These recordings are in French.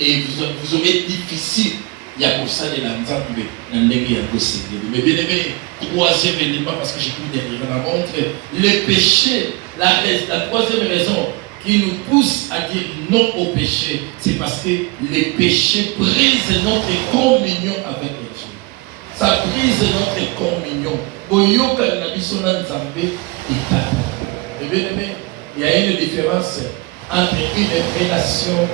Et vous aurez difficile. Il y a pour ça de la nzambe, mais bien aimé, troisième élément, parce que j'ai plus derrière la montre, le péché, la troisième raison qui nous pousse à dire non au péché, c'est parce que les péchés brisent notre communion avec Dieu. Ça brise notre communion. Et bien aimé, il y a une différence entre une relation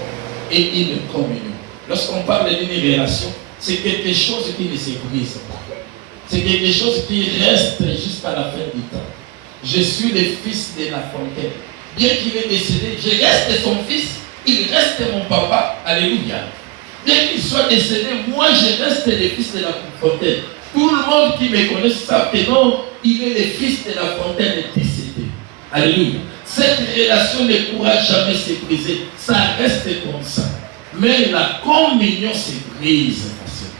et une communion. Lorsqu'on parle d'une relation, c'est quelque chose qui ne se brise pas. C'est quelque chose qui reste jusqu'à la fin du temps. Je suis le fils de La Fontaine. Bien qu'il est décédé, je reste son fils, il reste mon papa. Alléluia. Bien qu'il soit décédé, moi je reste le fils de La Fontaine. Tout le monde qui me connaît savent que non, il est le fils de La Fontaine décédé. Alléluia. Cette relation ne pourra jamais se briser. Ça reste comme ça. Mais la communion se brise facilement.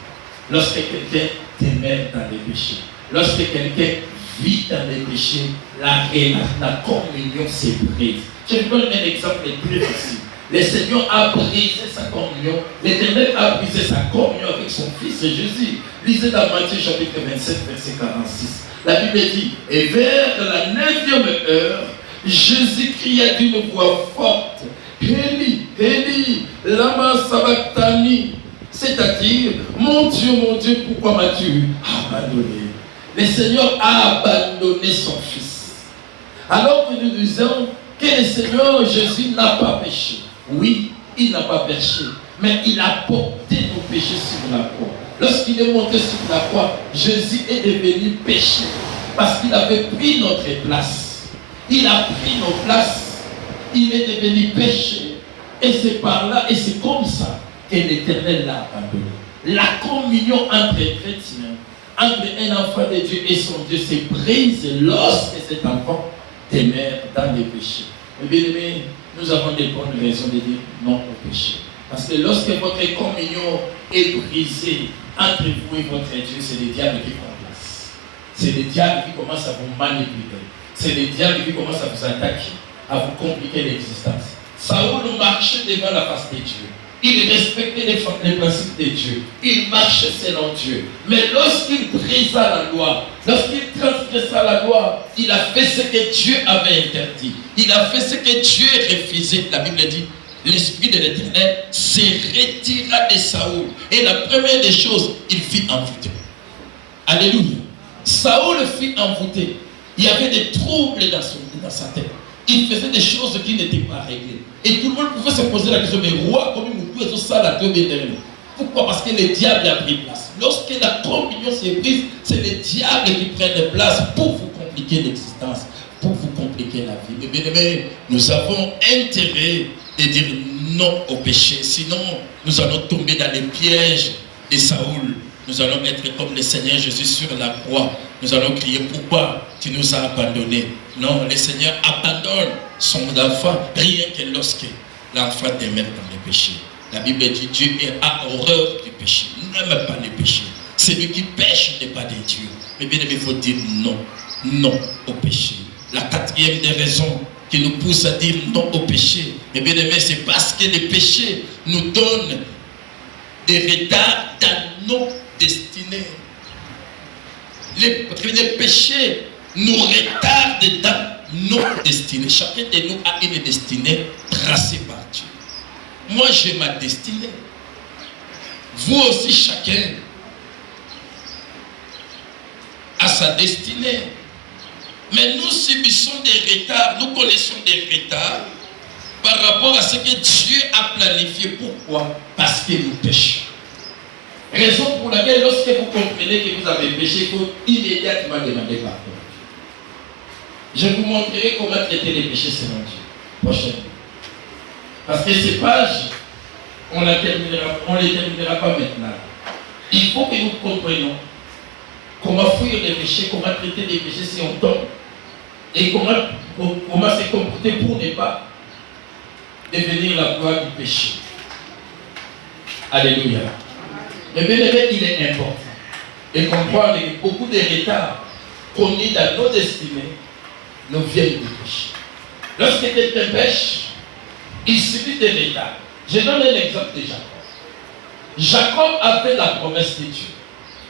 Lorsque quelqu'un demeure dans les péchés, lorsque quelqu'un vit dans les péchés, la communion se brise. Je vous donne un exemple très facile. Le Seigneur a brisé sa communion. L'Éternel a brisé sa communion avec son Fils Jésus. Lisez dans Matthieu chapitre 27, verset 46. La Bible dit, et vers la 9e heure, Jésus cria d'une voix forte, Élie, Élie, lama sabachthani, c'est-à-dire, mon Dieu, pourquoi m'as-tu abandonné? Le Seigneur a abandonné son Fils. Alors que nous disons que le Seigneur Jésus n'a pas péché. Oui, il n'a pas péché, mais il a porté nos péchés sur la croix. Lorsqu'il est monté sur la croix, Jésus est devenu péché parce qu'il avait pris notre place. Il a pris nos places. Il est devenu péché. Et c'est par là, et c'est comme ça que l'Éternel l'a abandonné. La communion entre chrétiens, entre un enfant de Dieu et son Dieu se brise lorsque cet enfant demeure dans les péchés. Mais bien aimé, nous avons des bonnes raisons de dire non au péché. Parce que lorsque votre communion est brisée entre vous et votre Dieu, c'est le diable qui prend place. C'est le diable qui commence à vous manipuler. C'est le diable qui commence à vous attaquer, à vous compliquer l'existence. Saoul marchait devant la face de Dieu. Il respectait les principes de Dieu. Il marchait selon Dieu. Mais lorsqu'il brisa la loi, lorsqu'il transgressa la loi, il a fait ce que Dieu avait interdit. Il a fait ce que Dieu refusait. La Bible dit, l'Esprit de l'Éternel se retira de Saoul. Et la première des choses, il fut envoûté. Alléluia. Saoul fut envoûté. Il y avait des troubles dans sa tête. Il faisait des choses qui n'étaient pas réglées. Et tout le monde pouvait se poser la question, mais roi, comment nous pouvons ça la Pourquoi? Parce que le diable a pris place. Lorsque la communion se brise, c'est le diable qui prend la place pour vous compliquer l'existence, pour vous compliquer la vie. Mais bien aimé, nous avons intérêt de dire non au péché. Sinon, nous allons tomber dans les pièges de Saoul. Nous allons être comme le Seigneur Jésus sur la croix. Nous allons crier, pourquoi tu nous as abandonnés? Non, le Seigneur abandonne son enfant rien que lorsque l'enfant demeure dans le péché. La Bible dit, Dieu a horreur du péché. N'aime pas le péché. Celui qui pêche n'est pas de Dieu. Mais bien aimé, il faut dire non. Non au péché. La quatrième des raisons qui nous pousse à dire non au péché, mais bien aimé, c'est parce que le péché nous donne des retards dans nos destinées. Les péchés nous retardent dans nos destinées. Chacun de nous a une destinée tracée par Dieu. Moi, j'ai ma destinée. Vous aussi, chacun a sa destinée. Mais nous subissons des retards, nous connaissons des retards par rapport à ce que Dieu a planifié. Pourquoi? Parce que nous péchons. Raison pour laquelle, lorsque vous comprenez que vous avez péché, il faut immédiatement demander pardon. Je vous montrerai comment traiter les péchés selon Dieu. Prochainement. Parce que ces pages, on ne les terminera pas maintenant. Il faut que nous comprenions comment fuir les péchés, comment traiter les péchés si on tombe. Et comment se comporter pour ne pas devenir la proie du péché. Alléluia. Mais bien aimé, il est important de comprendre que beaucoup de retards connus dans nos destinées nous viennent du péché. Lorsque quelqu'un pêche, il subit des retards. Je donne un exemple de Jacob. Jacob avait la promesse de Dieu.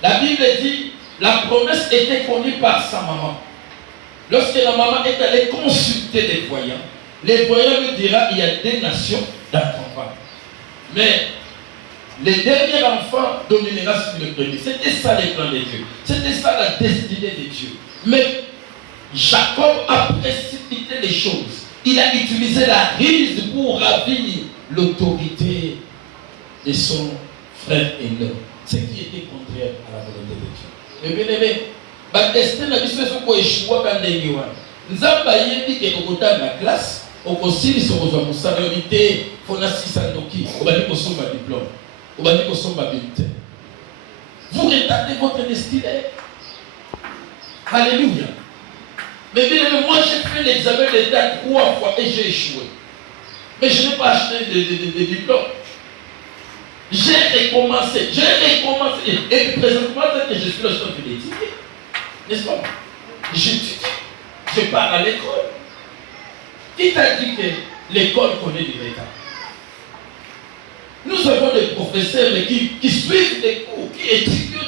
La Bible dit, la promesse était connue par sa maman. Lorsque la maman est allée consulter les voyants lui dira, il y a des nations dans ton ventre. Mais les derniers enfants domineront sur le premier. C'était ça les plans de Dieu. C'était ça la destinée de Dieu. Mais Jacob a précipité les choses. Il a utilisé la ruse pour ravir l'autorité de son frère aîné. Ce qui était contraire à la volonté de Dieu. Mais bien aimé, le destin n'a pas échoué quand il y a Nzamba yebi ke kokota na classe okosili sokozwa musala yobite fona 600 doki obandi kosomba diplôme obandi kosomba bulletin. Vous retardez votre destinée. Alléluia. Mais bien aimé, moi j'ai fait l'examen d'État 3 fois et j'ai échoué. Mais je n'ai pas acheté de diplôme. J'ai recommencé. Et présentement, que je suis là, je suis en train d'étudier. N'est-ce pas? J'étudie. Je pars à l'école. Qui t'a dit que l'école connaît du retard? Nous avons des professeurs mais qui suivent des cours, qui étudient.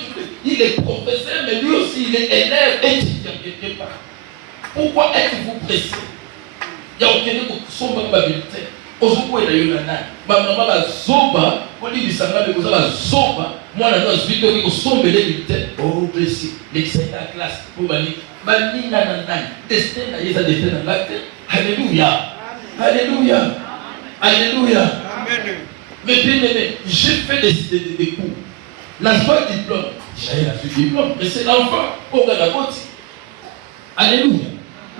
Il est professeur, mais lui aussi, il est élève, étudiant quelque part. Pourquoi êtes-vous pressé? Il y a aucun bulletin. Ozuko ina yona ba mama ba zoba oli bisanga be kozala zoba mwana no azwito ki kosombele bulletin oh blessé l'excellent la classe pour bani na destin na yeza destin na l'acte. Alléluia. Alléluia. Alléluia. Amen. Mais bien aimé, j'ai fait des cours. La joie diplôme, j'ai la diplôme, mais c'est l'enfant au gars la côte. Alléluia.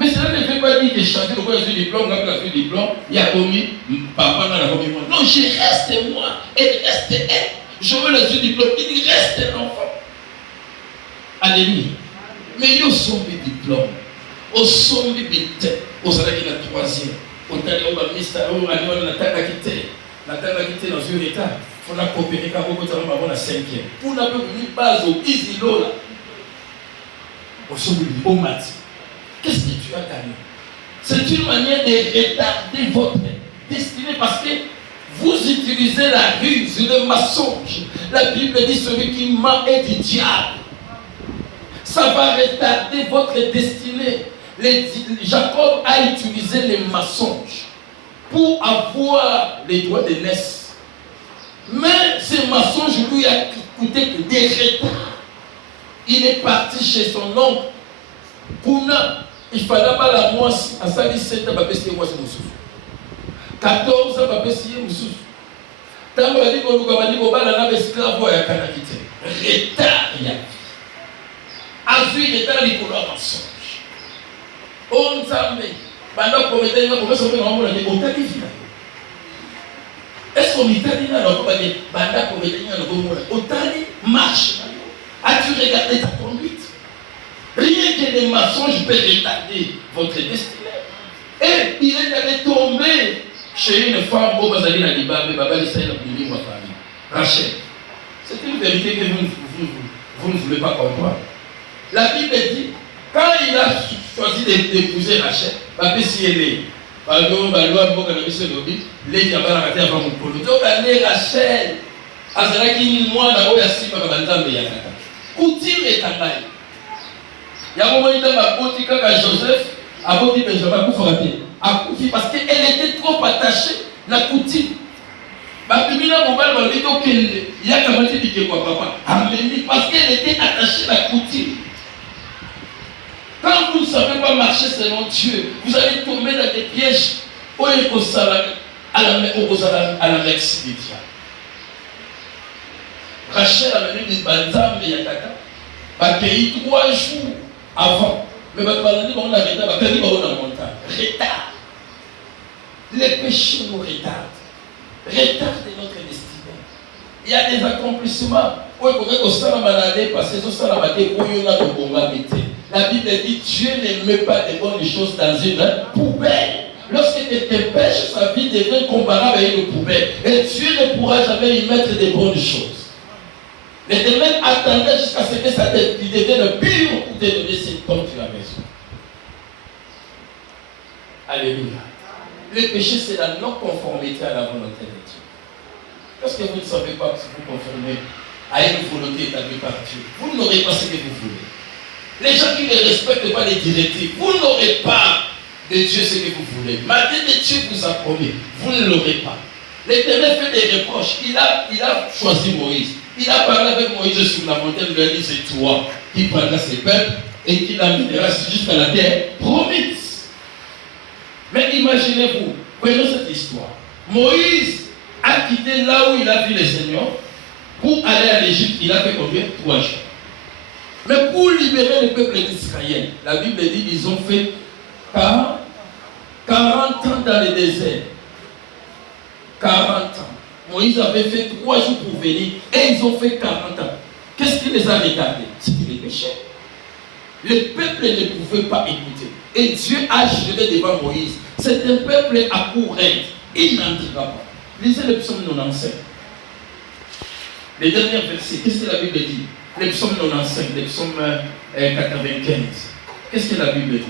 Mais cela ne veut pas dire que changer le point de diplôme, quand tu as diplôme, il y a commis, papa n'a pas commis moi. Non, je reste moi, elle reste elle. Je veux le diplôme, il reste un enfant. Alléluia. Mais il y a son diplôme, au son bulletin, au salaire de la troisième, au salaire de la ministère, au salaire de la tête quitter dans un état. Il faut coopérer quand on va la cinquième. Pour n'a pas une base au isilo là. Au son au matin. Qu'est-ce que tu as gagné? C'est une manière de retarder votre destinée parce que vous utilisez la ruse, le mensonge. La Bible dit celui qui ment est du diable. Ça va retarder votre destinée. Jacob a utilisé les mensonges pour avoir les droits de naissance. Mais ces mensonges lui a coûté des retards. Il est parti chez son oncle. Kuna, il fallait pas la moisse. À ça, 17 ans, il y a moisse moussou. 14 ans, il y a moussou. Tant que dit qu'on a dit qu'on a esclave, il y a canakité. Retard, il y a. Ensuite, il y a des couleurs mensonges. On s'en met. Pendant qu'on mettait, on se met en mode, on t'a dit. Est-ce qu'on y t'a dit là, on va dire, pendant qu'on mettait, on t'a dit, marche. As-tu regardé ta conduite? Rien que les mensonges peuvent retarder votre destinée. Et il est allé tomber chez une femme, Rachel. C'est une vérité que vous ne voulez pas comprendre. La Bible dit, quand il a choisi d'épouser Rachel, Rachel, coutume est en bail. Il y a un moment où il y a Joseph, a dit Benjamin Kouforaté, parce qu'elle était trop attachée à la coutume. Parce qu'elle était attachée à la coutume. Quand vous ne savez pas marcher selon Dieu, vous allez tomber dans des pièges à la merci du diable. Rachel a venu des banzam et Yakaka. Bakei 3 jours avant. Mais on a arrêté, bakei on a monté. Retard. Les péchés nous retardent. Retard de notre destinée. Il y a des accomplissements. La Bible dit Dieu ne met pas de bonnes choses dans une poubelle. Lorsque tes péchés, sa vie devient comparable à une poubelle. Et Dieu ne pourra jamais y mettre de bonnes choses. L'Éternel attendait jusqu'à ce que sa tête devienne pure pour te donner cette tombe sur la maison. Alléluia. Le péché, c'est la non-conformité à la volonté de Dieu. parce que vous ne savez pas si vous conformez à une volonté établie par Dieu. Vous n'aurez pas ce que vous voulez. Les gens qui ne respectent pas les directives, vous n'aurez pas de Dieu ce que vous voulez. Malgré que Dieu vous a promis, vous ne l'aurez pas. L'Éternel fait des reproches. Il a choisi Moïse. Il a parlé avec Moïse sur la montagne. Il lui a dit, c'est toi qui prendras ces peuples et qui l'amènera jusqu'à la terre promise. Mais imaginez-vous, prenons cette histoire. Moïse a quitté là où il a vu le Seigneur pour aller à l'Égypte. Il a fait combien? 3 jours. Mais pour libérer le peuple d'Israël, la Bible dit qu'ils ont fait 40 ans dans le désert. 40 ans. Moïse avait fait 3 jours pour venir et ils ont fait 40 ans. Qu'est-ce qui les a retardés? C'était le péché. Le peuple ne pouvait pas écouter. Et Dieu a juré devant Moïse. C'est un peuple à courir. Il n'en dira pas. Lisez le psaume 95. Les derniers versets, qu'est-ce que la Bible dit? Le psaume 95, le psaume 95. Qu'est-ce que la Bible dit?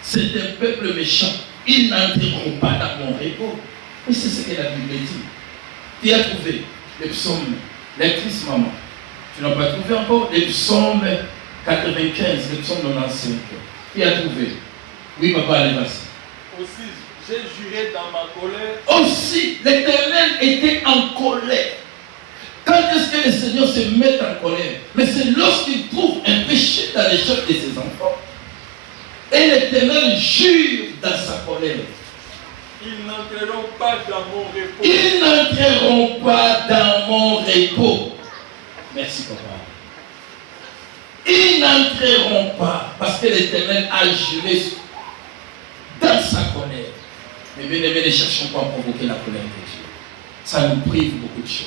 C'est un peuple méchant. Ils n'entreront pas dans mon repos. Et c'est ce que la Bible dit. Qui a trouvé le psaume, l'actrice maman? Tu n'as pas trouvé encore le psaume 95, le psaume 95. Qui a trouvé? Oui, papa, allez, vas-y. Aussi, j'ai juré dans ma colère. Aussi, l'Éternel était en colère. Quand est-ce que le Seigneur se met en colère? Mais c'est lorsqu'il trouve un péché dans les chefs de ses enfants. Et l'Éternel jure dans sa colère. Ils n'entreront pas dans mon repos. Ils n'entreront pas dans mon repos. Merci, papa. Ils n'entreront pas parce que l'Éternel a juré dans sa colère. Mais bien aimés, ne cherchons pas à provoquer la colère de Dieu. Ça nous prive beaucoup de choses.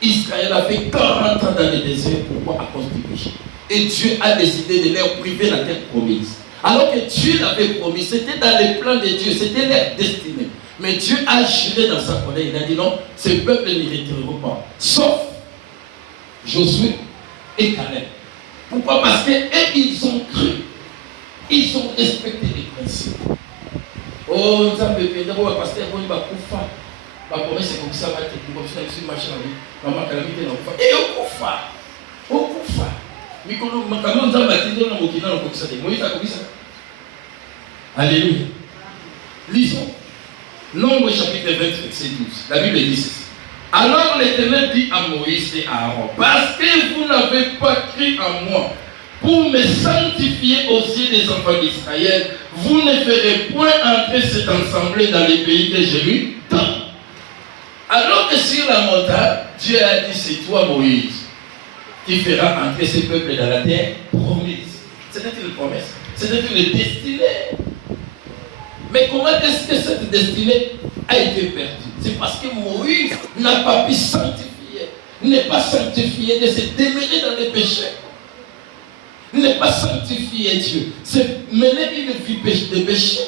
Israël a fait 40 ans dans le désert. Pourquoi? À cause du péché. Et Dieu a décidé de leur priver la terre promise. Alors que Dieu l'avait promis, c'était dans les plans de Dieu, c'était leur destinée. Mais Dieu a juré dans sa colère. Il a dit non, ces peuples n'y retireront pas. Sauf Josué et Caleb. Pourquoi? Parce qu'eux, ils ont cru. Ils ont respecté les principes. Oh, nous avons besoin de pasteur, on va couper. Ma promesse c'est comme ça, va être comme ça, je suis machin avec maman calamité dans le fa. Et au kufa. Mais quand nous avons bâti dans le Mokina, comme ça, Moïse a comme ça. Alléluia. Lisons. Nombre chapitre 20, verset 12. La Bible dit ceci. Alors l'Éternel dit à Moïse et à Aaron, parce que vous n'avez pas cru en moi, pour me sanctifier aux yeux des enfants d'Israël, vous ne ferez point entrer cette assemblée dans les pays que je lui donne. Alors que sur la montagne, Dieu a dit, c'est toi Moïse, qui fera entrer ces peuples dans la terre promise. C'était une promesse, c'était une destinée. Mais comment est-ce que cette destinée a été perdue? C'est parce que Moïse n'a pas pu sanctifier, n'est pas sanctifié de se demeurer dans les péchés. Ne pas sanctifier Dieu, c'est mener une vie de péché.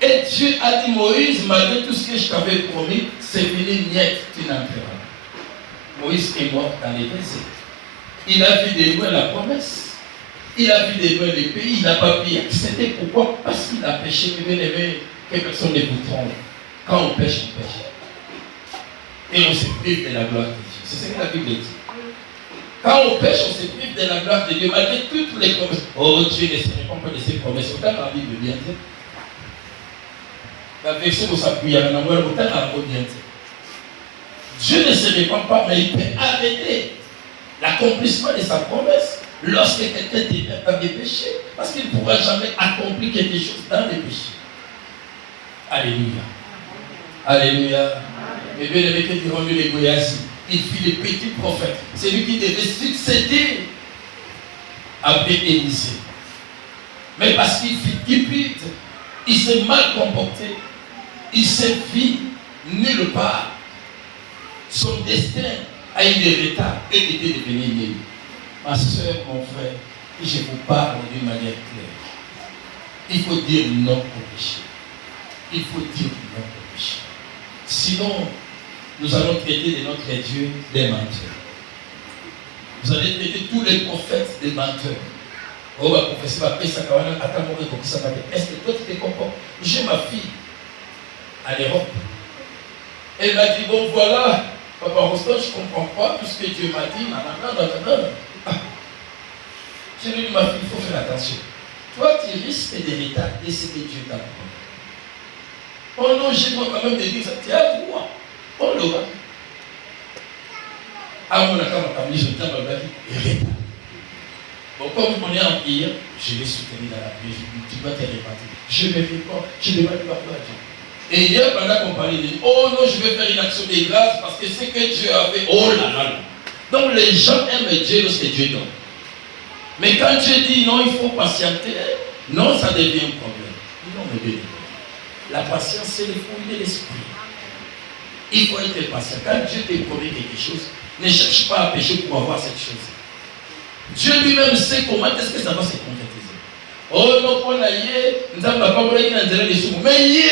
Et Dieu a dit, Moïse, malgré tout ce que je t'avais promis, c'est fini, niet, tu n'entreras pas. Moïse est mort dans les déserts. Il a vu de loin la promesse. Il a vu de loin les pays, il n'a pas pu accepter. Pourquoi? Parce qu'il a péché, mais bien aimé, que personne ne vous trompe. Quand on pêche, on pêche. Et on se prive de la gloire de Dieu. C'est ce que la Bible dit. Quand on pêche, on se prive de la gloire de Dieu, malgré toutes les promesses. Oh, Dieu ne se répond pas de ses promesses. Autant la Bible bien dit. La version où s'appuie à la autant la Bible bien dit. Dieu ne se répand pas, mais il peut arrêter l'accomplissement de sa promesse lorsque quelqu'un est dans des péchés. Parce qu'il ne pourra jamais accomplir quelque chose dans les péchés. Alléluia. Alléluia. Mais bien aimé, que diront-nous les Goyasi? Il fit les petits prophètes. C'est lui qui devait succéder après Élisée. Mais parce qu'il fit cupide, il s'est mal comporté, il s'est vu nulle part. Son destin a eu des retards et était devenu nul. Ma soeur, mon frère, je vous parle d'une manière claire. Il faut dire non au péché. Il faut dire non au péché. Sinon, nous allons traiter de notre Dieu des menteurs. Vous allez traiter tous les prophètes des menteurs. Oh, ma professeur va payer sa caravane, attends, mon comme ça va dire. Est-ce que toi tu te comprends? J'ai ma fille à l'Europe. Elle m'a dit, bon voilà, Papa Rostand, je ne comprends pas tout ce que Dieu m'a dit. Je lui ai dit, ma fille, il faut faire attention. Toi, tu risques de retarder ce que Dieu t'a promis. Oh non, je dois quand même te dire ça. Tu as droit. Oh là. Ah, mon accord, je me dis, retarde. Bon, comme on est en prière, je l'ai soutenu dans la prière. Je dis, tu dois te répartir. Je me réponds, je demande pardon à Dieu. Et hier, pendant qu'on parlait, il dit, oh non, je vais faire une action de grâce parce que c'est que Dieu a fait. Oh là là. Donc les gens aiment Dieu lorsque Dieu donne. Mais quand Dieu dit non, il faut patienter, non, ça devient un problème. Non, mais bien. La patience, c'est le fruit de l'esprit. Il faut être patient. Quand Dieu te promet quelque chose, ne cherche pas à pécher pour avoir cette chose. Dieu lui-même sait comment est-ce que ça va se concrétiser. Oh non, pour la yé, nous n'avons pas voulu qu'il y ait des sous. Mais yé,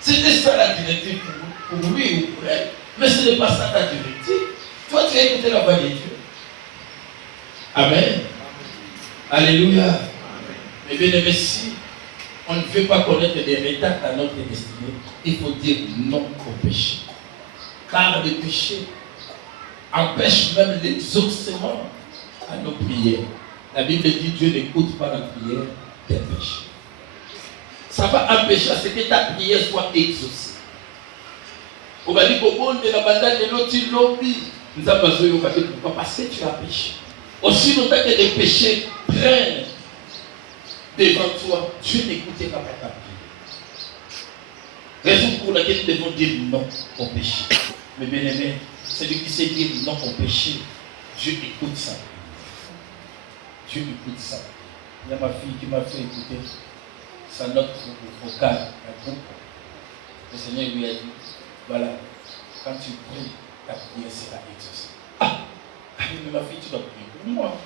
c'était ça la directive pour lui ou pour elle. Mais ce n'est pas ça ta directive. Toi, tu as écouté la voix de Dieu. Amen. Alléluia. Mais bien aimé, si on ne veut pas connaître des retards dans notre destinée, il faut dire non au péché. Car le péché empêche même l'exaucement à nos prières. La Bible dit Dieu n'écoute pas la prière des péchés. Ça va empêcher à ce que ta prière soit exaucée. On va dire qu'au monde de la bande de l'autre lobby, nous avons besoin de pourquoi? Parce que tu as péché. Aussi longtemps que les péchés prennent devant toi, Dieu n'écoutera pas ta prière. Raison pour laquelle nous devons dire non au péché. Mais bien aimé, celui qui sait dire non au péché, Dieu écoute ça. Dieu écoute ça. Il y a ma fille qui m'a fait écouter sa note vocale, un groupe. Le Seigneur lui a dit, voilà, quand tu pries, ta prière sera exaucée. Ah, mais ma fille, tu dois prier pour moi.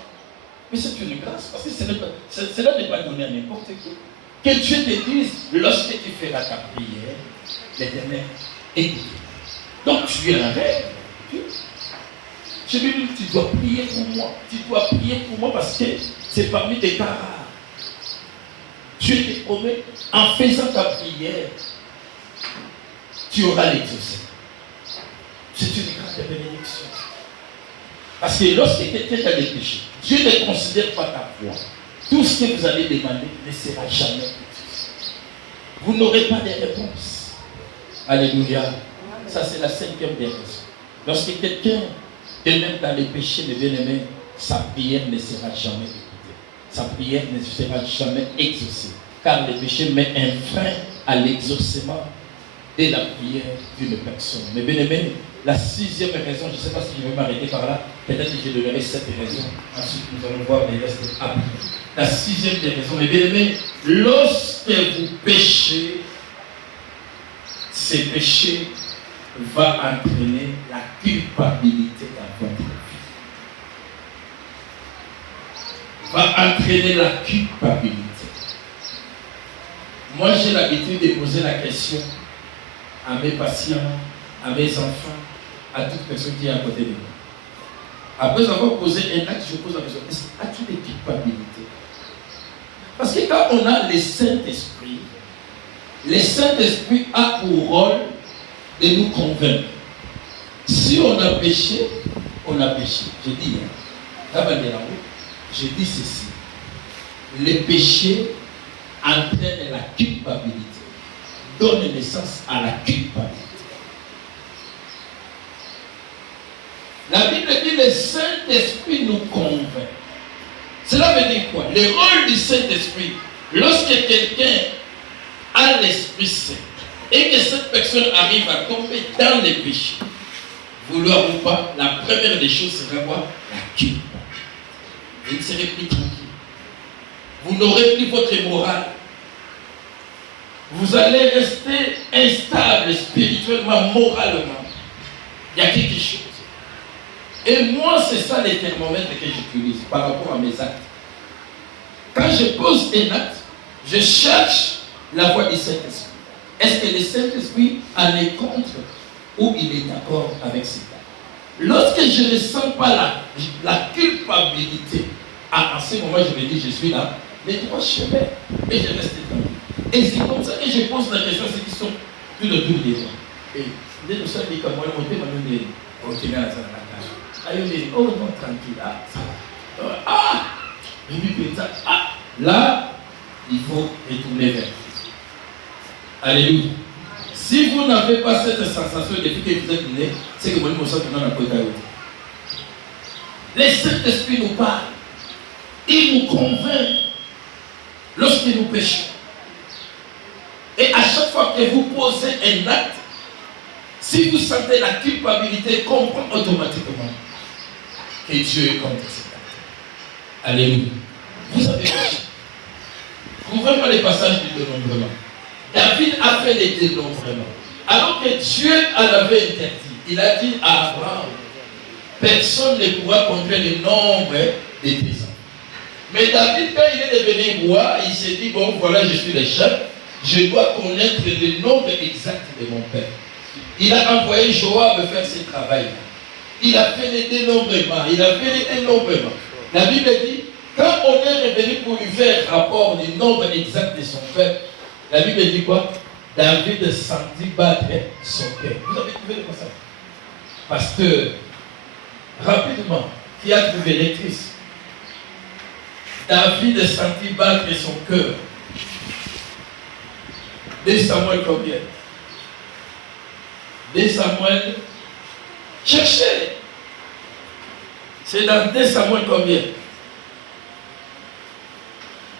Mais c'est une grâce, parce que cela n'est pas donné à n'importe qui. Que Dieu te dise, lorsque tu feras ta prière, l'Éternel écoute. Donc tu es un rêve. Je lui dis, tu dois prier pour moi. Tu dois prier pour moi parce que c'est parmi tes cas rares. Dieu te promet, en faisant ta prière, tu auras l'exaucement. C'est une grande bénédiction. Parce que lorsque quelqu'un a des péchés, Dieu ne considère pas ta foi. Tout ce que vous allez demander ne sera jamais exaucé. Vous n'aurez pas de réponse. Alléluia. Ça, c'est la 5e des raisons. Lorsque quelqu'un demeure dans les péchés, mes bien-aimés, sa prière ne sera jamais écoutée. Sa prière ne sera jamais exaucée. Car le péché met un frein à l'exaucement de la prière d'une personne. Mais bien aimé, la 6e raison, je ne sais pas si je vais m'arrêter par là, peut-être que je donnerai cette raison. Ensuite, nous allons voir les restes après. La 6e des raisons, mais bien aimé, lorsque vous péchez, ces péchés vont entraîner la culpabilité dans votre vie. Va entraîner la culpabilité. Moi, j'ai l'habitude de poser la question à mes patients, à mes enfants, à toute personne qui est à côté de moi. Après avoir posé un acte, je pose la question, as-tu des culpabilités? Parce que quand on a le Saint-Esprit a pour rôle de nous convaincre. Si on a péché, on a péché. Je dis, je dis ceci. Le péché entraîne la culpabilité, donne naissance à la culpabilité. La Bible dit le Saint-Esprit nous convainc. Cela veut dire quoi? Le rôle du Saint-Esprit, lorsque quelqu'un a l'Esprit Saint et que cette personne arrive à tomber dans les péchés, vouloir ou pas, la première des choses sera quoi? La culpabilité. Vous ne serez plus tranquille. Vous n'aurez plus votre morale. Vous allez rester instable spirituellement, moralement. Il y a quelque chose. Et moi, c'est ça les thermomètres que j'utilise par rapport à mes actes. Quand je pose un acte, je cherche la voix du Saint-Esprit. Est-ce que le Saint-Esprit en est contre ou il est d'accord avec cet acte? Lorsque je ne sens pas la culpabilité, en ce moment, je me dis, je suis là, les trois chemins, et je reste tranquille. Et c'est comme ça que je pose la question à ceux qui sont tout autour de moi. Et Dès le soir, il dit que moi, je vais continuer à la tâche. Il dit, oh non, tranquille. Là, il faut retourner vers. Alléluia. Si vous n'avez pas cette sensation depuis que vous êtes né, c'est que vous ne savez pas dans la côte. Le Saint-Esprit nous parle. Il nous convainc lorsque nous péchons. Et à chaque fois que vous posez un acte, si vous sentez la culpabilité, comprenez automatiquement que Dieu est contre cet acte. Alléluia. Vous avez péché. Ouvrez-moi les passages du dénombrement. David a fait les dénombrements. Alors que Dieu en avait interdit, il a dit à Abraham, personne ne pourra compter le nombre de tes enfants. Mais David, quand il est devenu roi, il s'est dit, bon voilà, je suis le chef, je dois connaître le nombre exact de mon père. Il a envoyé Joab faire ce travail. Il a fait les dénombrements. La Bible dit, quand on est revenu pour lui faire rapport du nombre exact de son père, la Bible dit quoi? David sentit battre son cœur. Vous avez trouvé le passage? Pasteur, rapidement, qui a trouvé l'éctrice? David sentit battre son cœur. 2 Samuel combien? 2 Samuel, cherchez. C'est dans 2 Samuel combien?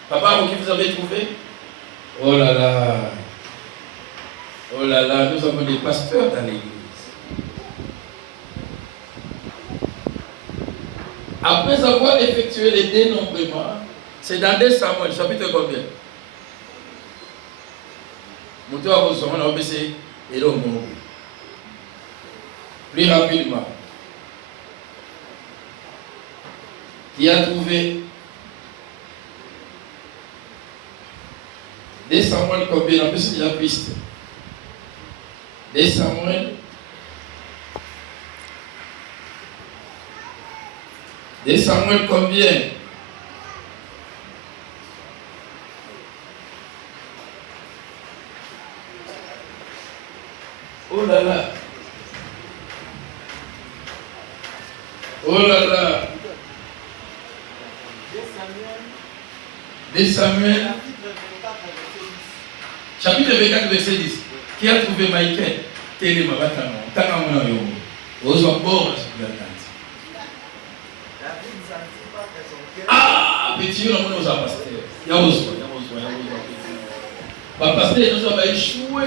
Papa, qui vous avez trouvé? Oh là là, nous avons des pasteurs dans l'église. Après avoir effectué les dénombrements, c'est dans 2 Samuel, chapitre combien? Plus rapidement. Qui a trouvé 2 Samuel combien? En plus, il y a piste. 2 Samuel. 2 Samuel combien? Oh là là. Oh là là. 2 Samuel. Chapitre 24, verset 10. Qui a trouvé Michael? Ah, petit, on a un pasteur. Il y a un pasteur, nous avons échoué.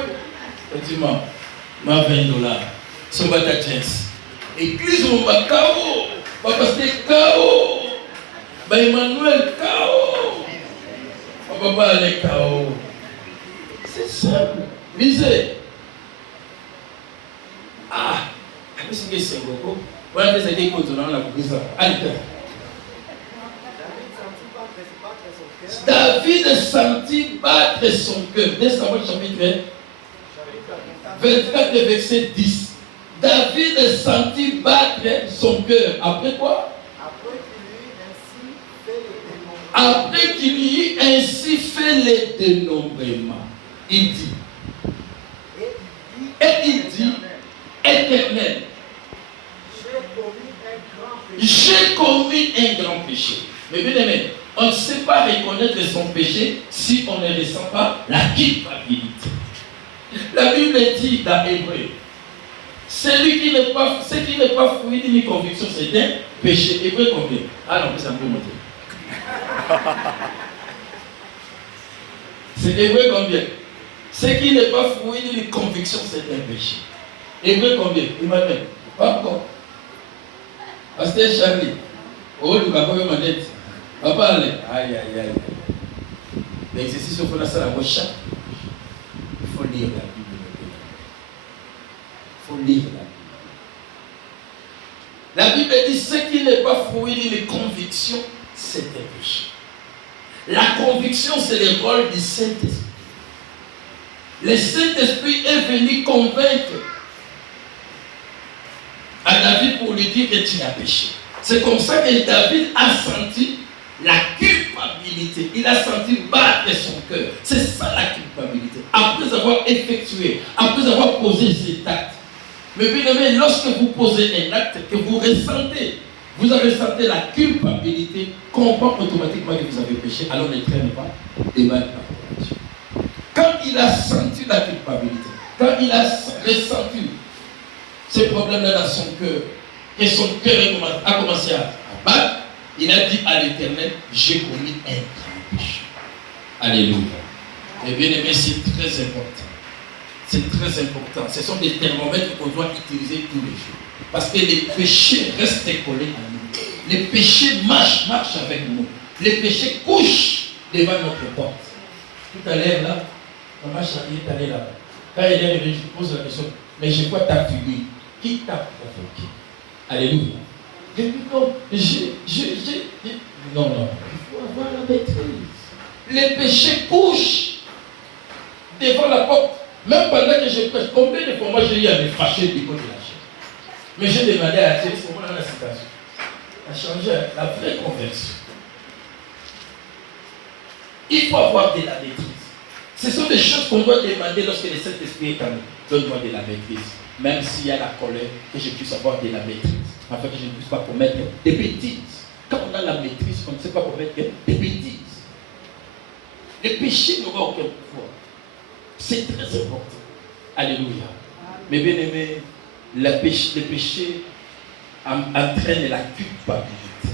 Effectivement, ma $20. Ce bata chance. Église, on va KO. Ma pasteur KO. Ma Emmanuel KO. Ma papa aller KO. C'est simple. Lisez. Ah, qu'est-ce que c'est beaucoup? Voilà des idées qu'on a la prise. Allez. David sentit battre son cœur. 2 Samuel chapitre 24, verset 10. David sentit battre son cœur. Après quoi? Après qu'il lui eut ainsi fait les dénombrements. Il dit, Éternel, j'ai commis un grand péché. Mais bien aimé, on ne sait pas reconnaître son péché si on ne ressent pas la culpabilité. La Bible dit dans Hébreu, celui qui n'est pas fruit d'une conviction, c'est un péché. Hébreu combien? Ah non, ça peut monter. C'est Hébreu combien? Ce qui n'est pas fruit d'une conviction, c'est un péché. Hébreu combien? Emmanuel. Pas encore. Pasteur Charlie. Oh, tu vas pas me demander. Papa, allez. Aïe, aïe, aïe. L'exercice au fond de ça, la moche. Il faut lire la Bible. Il faut lire la Bible. La Bible dit ce qui n'est pas fruit d'une conviction, c'est un péché. La conviction, c'est le rôle du Saint-Esprit. Le Saint-Esprit est venu convaincre à David pour lui dire que tu as péché. C'est comme ça que David a senti la culpabilité. Il a senti battre son cœur. C'est ça la culpabilité. Après avoir effectué, après avoir posé cet acte, Mais bien aimé, lorsque vous posez un acte que vous ressentez, vous avez ressenti la culpabilité, comprend automatiquement que vous avez péché, alors ne traîne pas et mal par Dieu. Quand il a senti la culpabilité, quand il a ressenti ces problèmes-là dans son cœur, et son cœur a commencé à battre, il a dit à l'Éternel, j'ai commis un grand péché. Alléluia. Et bien aimé, c'est très important. C'est très important. Ce sont des thermomètres qu'on doit utiliser tous les jours. Parce que les péchés restent collés à nous. Les péchés marchent avec nous. Les péchés couchent devant notre porte. Tout à l'heure, là, maman Charlie est allée là-bas. Quand elle est arrivée, je pose la question, mais je vois ta figure. Qui t'a provoqué? Alléluia. Je dis non, non, il faut avoir la maîtrise. Les péchés couchent devant la porte. Même pendant que je prêche, combien de fois moi j'ai eu à me fâcher du côté de la chair. Mais j'ai demandé à Dieu, c'est moi dans la situation. À changer la vraie conversion. Il faut avoir de la maîtrise. Ce sont des choses qu'on doit demander lorsque le Saint-Esprit est en nous. Donne-moi de la maîtrise. Même s'il y a la colère, que je puisse avoir de la maîtrise. Afin que je ne puisse pas commettre des bêtises. Quand on a la maîtrise, on ne sait pas commettre des bêtises. Le péché n'aura aucun pouvoir. C'est très important. Alléluia. Mais bien aimé, le péché entraîne la culpabilité.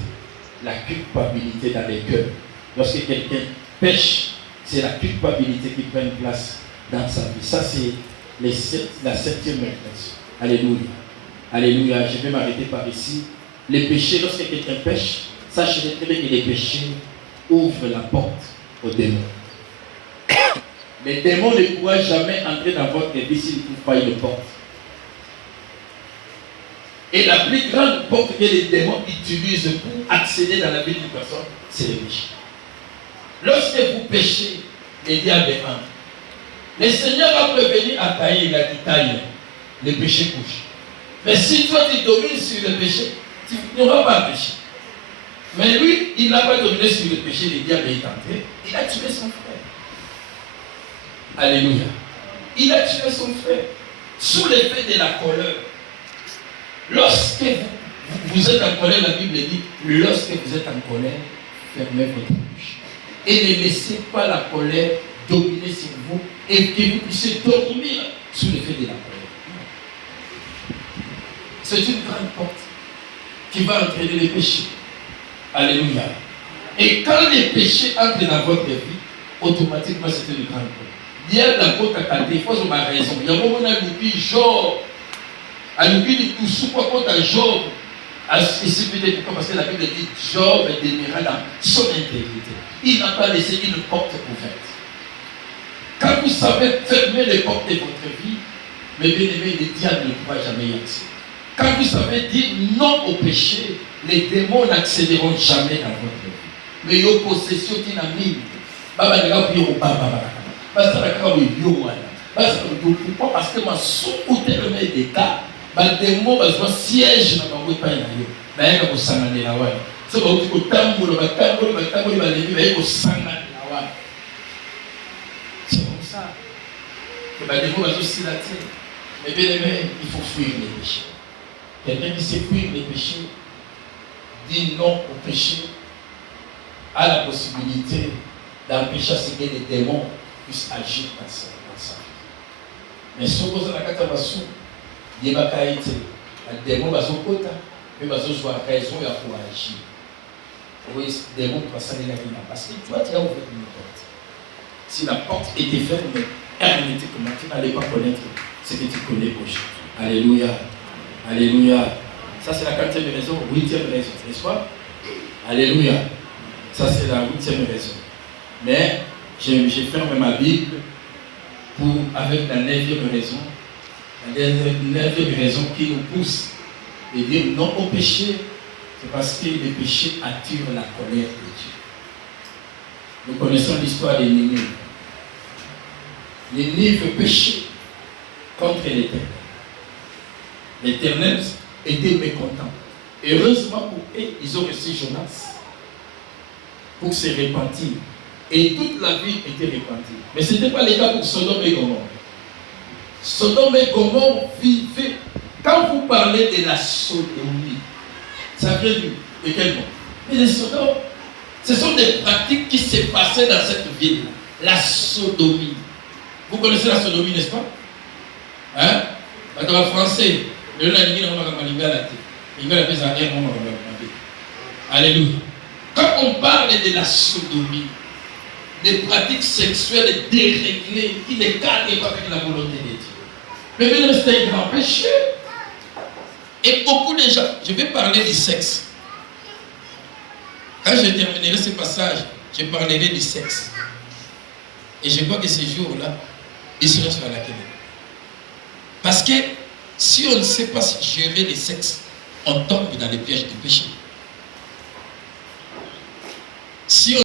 La culpabilité dans les cœurs. Lorsque quelqu'un pêche, c'est la culpabilité qui prend place dans sa vie. Ça, c'est la septième réflexion. Alléluia. Alléluia. Je vais m'arrêter par ici. Les péchés, lorsque quelqu'un pêche, sachez très bien que les péchés ouvrent la porte aux démons. Les démons ne pourront jamais entrer dans votre vie s'ils ne trouvent pas une porte. Et la plus grande porte que les démons utilisent pour accéder dans la vie d'une personne, c'est le péché. Lorsque vous péchez, les diables entrent. Le Seigneur a prévenu à Caïn, il a dit Caïn, le péché couche. Mais si toi tu domines sur le péché, tu n'auras pas péché. Mais lui, il n'a pas dominé sur le péché, le diable est entré, il a tué son frère. Alléluia. Il a tué son frère sous l'effet de la colère. Lorsque vous êtes en colère, la Bible dit, lorsque vous êtes en colère, fermez votre bouche. Et ne laissez pas la colère dominer sur vous et que vous puissiez dormir sous l'effet de la colère. C'est une grande porte qui va entraîner les péchés. Alléluia. Et quand les péchés entrent dans votre vie, automatiquement c'est une grande porte. Il y a la côte à canter, il faut avoir raison. Il y a un moment où on a l'oublié Job. À l'oublié tout sous quoi compte à Job. Parce que la Bible dit Job demeura dans son intégrité. Il n'a pas laissé une porte ouverte. Quand vous savez fermer les portes de votre vie, mes bien-aimés, le diable ne pourra jamais y accéder. Quand vous savez dire non au péché, les démons n'accéderont jamais dans votre vie. Mais il y a une possession qui n'a mis. Pourquoi? Parce que ma sous tellement de cas, les démons ont siège dans ma pas mais il y a un c'est comme ça que les démons ont aussi la tête. Mais bien aimé, il faut fuir les péchés. Quelqu'un qui sait fuir les péchés, dit non au péché, a la possibilité d'empêcher à ce que les démons puissent agir dans sa vie. Mais si vous avez la carte il y a des démons qui sont côté, mais ils ont raison pour agir. Oui, les démons passent à l'énergie parce que toi, tu as ouvert une porte. Si la porte était fermée, hermétiquement, tu n'allais pas connaître ce que tu connais aujourd'hui. Alléluia. Alléluia. Ça, c'est la 4e raison, 8e raison, n'est-ce pas? Alléluia. Ça, c'est la 8e raison. Mais je ferme ma Bible avec la 9e raison. La 9e raison qui nous pousse à dire non au péché, c'est parce que le péché attire la colère de Dieu. Nous connaissons l'histoire de Ninive. Ninive péchait contre l'Éternel. L'Éternel était mécontent. Heureusement pour eux, ils ont reçu Jonas pour se repentir. Et toute la ville était repentie. Mais ce n'était pas le cas pour Sodome et Gomorrhe. Sodome et Gomorrhe vivaient Quand vous parlez de la sodomie, ça vient de quel mot? Mais les sodomes, ce sont des pratiques qui s'est passées dans cette ville. La sodomie. Vous connaissez la sodomie, n'est-ce pas? Hein? Dans le français, le alléluia. Quand on parle de la sodomie, des pratiques sexuelles déréglées qui ne cadrent pas avec la volonté de Dieu. Mais bien, c'est un grand péché. Et beaucoup de gens, je vais parler du sexe. Quand je terminerai ce passage, je parlerai du sexe. Et je crois que ces jours-là, ils seront sur la télé. Parce que si on ne sait pas gérer le sexe, on tombe dans les pièges du péché. Si on